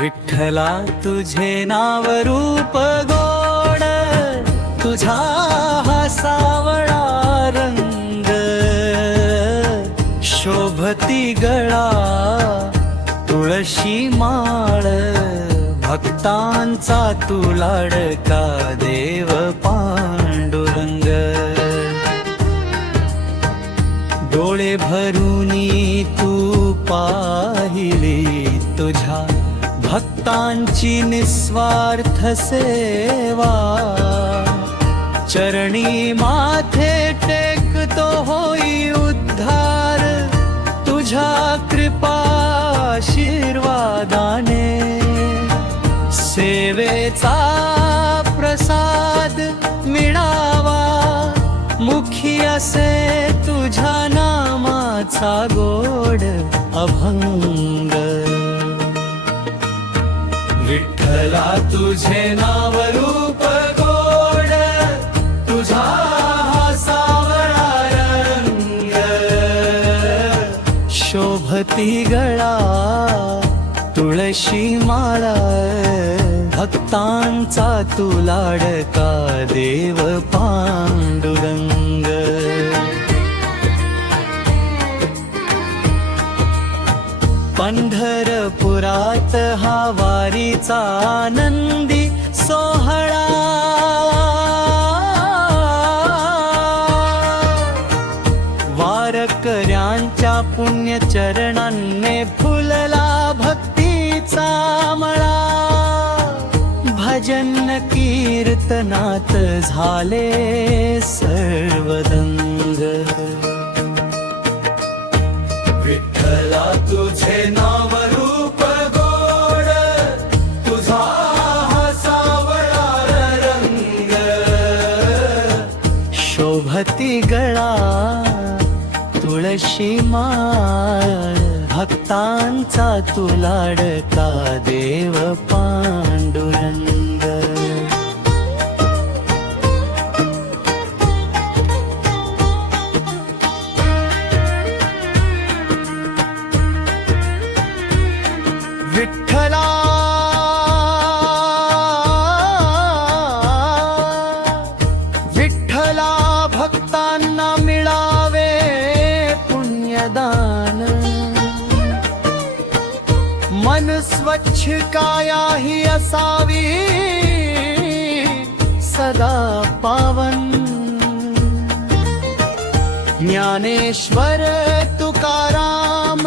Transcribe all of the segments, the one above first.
विठ्ठला तुझे नाव रूप गोड, तुझा हा सावळा रंग, शोभती गळा तुळशी माळ, भक्तांचा तू लाडका देव पांडुरंग. डोळे भरूनी तू पाहिली तुझ्या भक्तांची निस्वार्थ सेवा, चरणी माथे टेकतो होई उद्धार, तुझ्या कृपाशीर्वादाने. सेवेचा प्रसाद मिळावा, मुखी असे तुझ्या नामाचा गोड अभंग. विठ्ठला तुझे नाव रूप गोड, तुझा हा सावळा रंग, शोभती गळा तुळशी माळा, भक्तांचा तू लाडका देव पांडुरंग. पंढरपुरात हा वारीचा आनंदी सोहळा, वारकऱ्यांच्या पुण्यचरणांनी फुलला भक्तीचा मळा. भजन कीर्तनात झाले सर्वदंग. विठ्ठला तुझे नाव रूप गोड, तुझा हा सावळा रंग, शोभती गळा तुळशी माळ, भक्तांचा तू लाडका देव पांडुरंग. विठ्ठला विठ्ठला भक्तांना मिळावे पुण्यदान, मन स्वच्छ काया ही असावी सदा पावन. ज्ञानेश्वर तुकाराम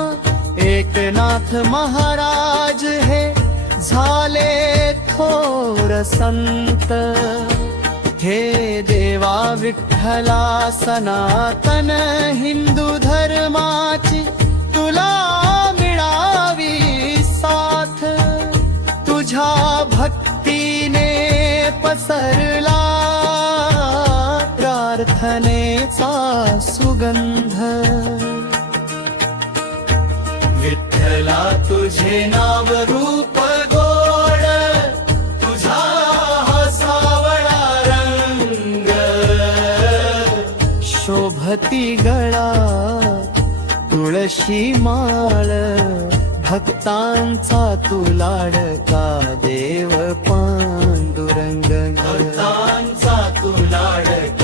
एकनाथ महाराज हे झाले थोर संत. हे देवा विठ्ठला सनातन हिंदू धर्माची तुला मिळावी साथ, तुझ्या भक्तीने पसरला प्रार्थनेचा सुगंध. विठ्ठला तुझे नाव रूप गोड, तुझा हा सावळा रंग, शोभती गळा तुळशी माळ, भक्तांचा तू लाडका देव पांडुरंग. भक्तांचा तू लाडका